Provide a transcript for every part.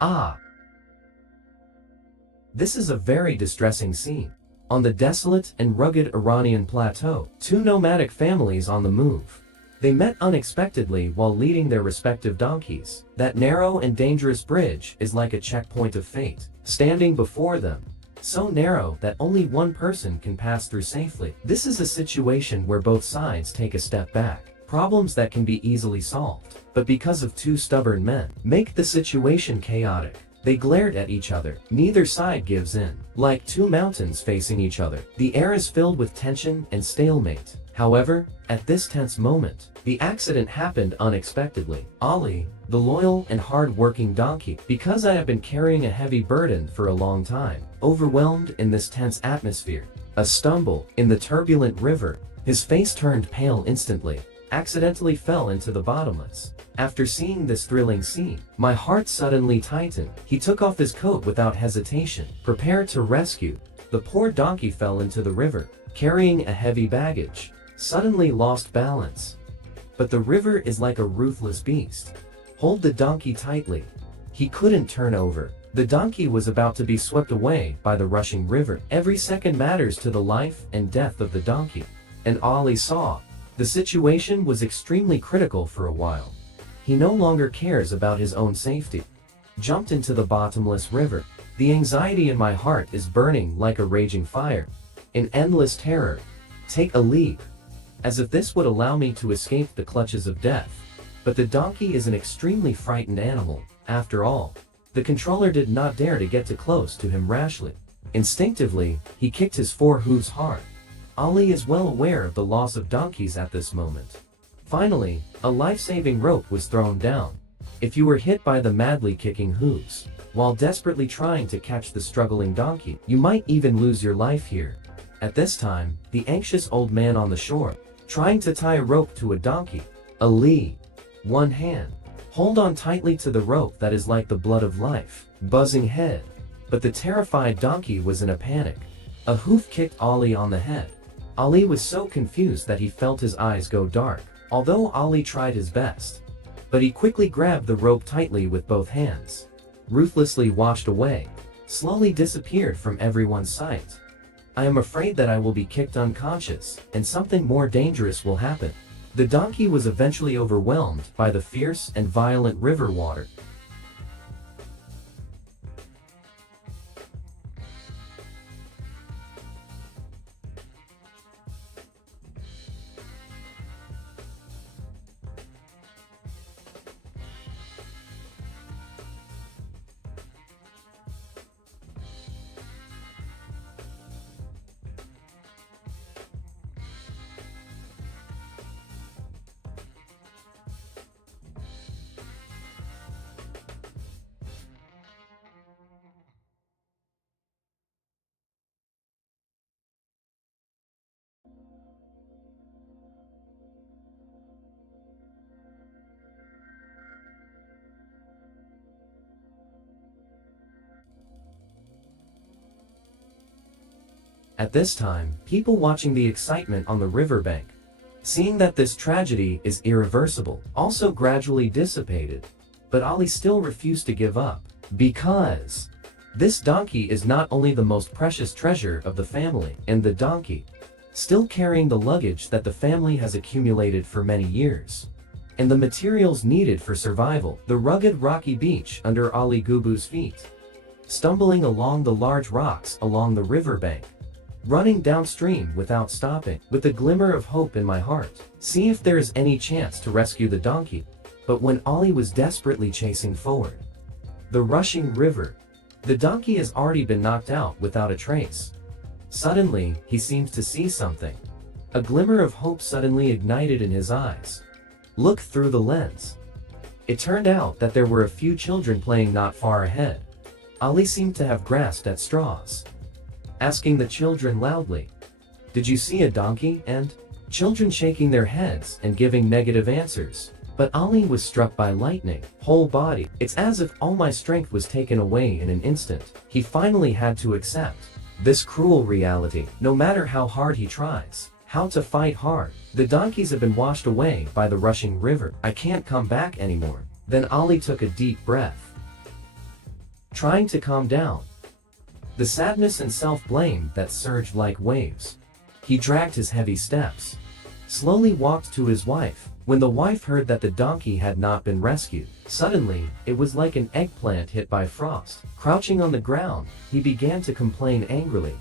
Ah! This is a very distressing scene. On the desolate and rugged Iranian plateau, two nomadic families on the move. They met unexpectedly while leading their respective donkeys. That narrow and dangerous bridge is like a checkpoint of fate, standing before them. So narrow that only one person can pass through safely. This is a situation where both sides take a step back. Problems that can be easily solved, but because of two stubborn men, make the situation chaotic. They glared at each other. Neither side gives in. Like two mountains facing each other, the air is filled with tension and stalemate. However, at this tense moment, the accident happened unexpectedly. Ali, the loyal and hard-working donkey, because I have been carrying a heavy burden for a long time, overwhelmed in this tense atmosphere. A stumble in the turbulent river, his face turned pale instantly, accidentally fell into the bottomless. After seeing this thrilling scene, my heart suddenly tightened. He took off his coat without hesitation, prepared to rescue. The poor donkey fell into the river, carrying a heavy baggage, suddenly lost balance. But the river is like a ruthless beast. Hold the donkey tightly. He couldn't turn over. The donkey was about to be swept away by the rushing river. Every second matters to the life and death of the donkey. And Ali saw. The situation was extremely critical for a while. He no longer cares about his own safety. Jumped into the bottomless river. The anxiety in my heart is burning like a raging fire. In endless terror. Take a leap. As if this would allow me to escape the clutches of death. But the donkey is an extremely frightened animal, after all. The controller did not dare to get too close to him rashly. Instinctively, he kicked his four hooves hard. Ali is well aware of the loss of donkeys at this moment. Finally, a life-saving rope was thrown down. If you were hit by the madly kicking hooves, while desperately trying to catch the struggling donkey, you might even lose your life here. At this time, the anxious old man on the shore, trying to tie a rope to a donkey. Ali, one hand, hold on tightly to the rope that is like the blood of life, buzzing head. But the terrified donkey was in a panic. A hoof kicked Ali on the head. Ali was so confused that he felt his eyes go dark, although Ali tried his best. But he quickly grabbed the rope tightly with both hands, ruthlessly washed away, slowly disappeared from everyone's sight. I am afraid that I will be kicked unconscious, and something more dangerous will happen. The donkey was eventually overwhelmed by the fierce and violent river water. At this time, people watching the excitement on the riverbank, seeing that this tragedy is irreversible, also gradually dissipated. But Ali still refused to give up, because this donkey is not only the most precious treasure of the family, and the donkey, still carrying the luggage that the family has accumulated for many years, and the materials needed for survival. The rugged rocky beach under Ali Gubu's feet, stumbling along the large rocks along the riverbank, running downstream without stopping, with a glimmer of hope in my heart. See if there is any chance to rescue the donkey. But when Ali was desperately chasing forward, the rushing river, the donkey has already been knocked out without a trace. Suddenly, he seems to see something. A glimmer of hope suddenly ignited in his eyes. Look through the lens. It turned out that there were a few children playing not far ahead. Ali seemed to have grasped at straws, asking the children loudly, "Did you see a donkey?" and children shaking their heads and giving negative answers. But Ali was struck by lightning, whole body. It's as if all my strength was taken away in an instant. He finally had to accept this cruel reality. No matter how hard he tries, how to fight hard, the donkeys have been washed away by the rushing river. I can't come back anymore. Then Ali took a deep breath. trying to calm down the sadness and self-blame that surged like waves. He dragged his heavy steps, slowly walked to his wife. When the wife heard that the donkey had not been rescued, suddenly, it was like an eggplant hit by frost. Crouching on the ground, he began to complain angrily.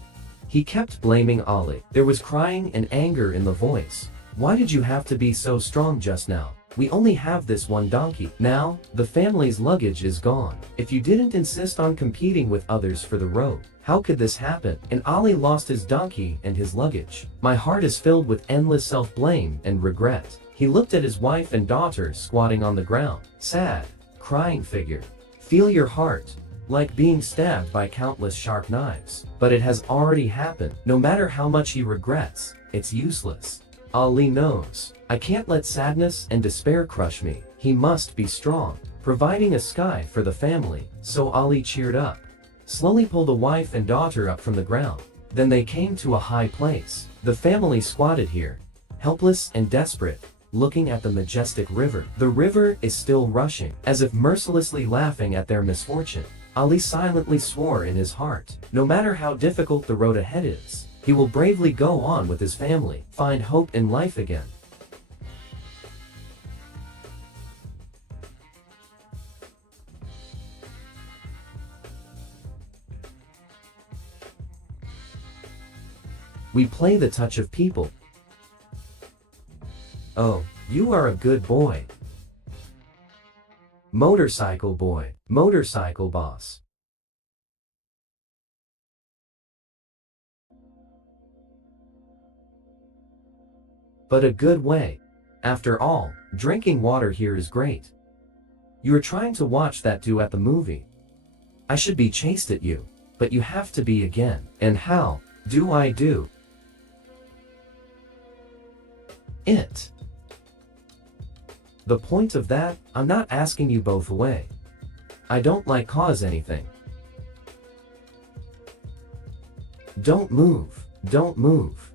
He kept blaming Ali. There was crying and anger in the voice. Why did you have to be so strong just now? We only have this one donkey. Now, the family's luggage is gone. If you didn't insist on competing with others for the road, how could this happen? And Ali lost his donkey and his luggage. My heart is filled with endless self-blame and regret. He looked at his wife and daughter squatting on the ground. Sad, crying figure. Feel your heart, like being stabbed by countless sharp knives. But it has already happened. No matter how much he regrets, it's useless. Ali knows. I can't let sadness and despair crush me. He must be strong, providing a sky for the family. So Ali cheered up, slowly pulled the wife and daughter up from the ground. Then they came to a high place. The family squatted here, helpless and desperate, looking at the majestic river. The river is still rushing, as if mercilessly laughing at their misfortune. Ali silently swore in his heart, no matter how difficult the road ahead is, he will bravely go on with his family, find hope in life again. We play the touch of people. Oh, you are a good boy. Motorcycle boy, motorcycle boss. But a good way. After all, drinking water here is great. You are trying to watch that do at the movie. I should be chased at you, but you have to be again. And how do I do it? The point of that, I'm not asking you both away. I don't like cause anything. Don't move, don't move.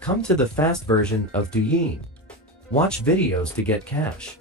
Come to the fast version of Douyin. Watch videos to get cash.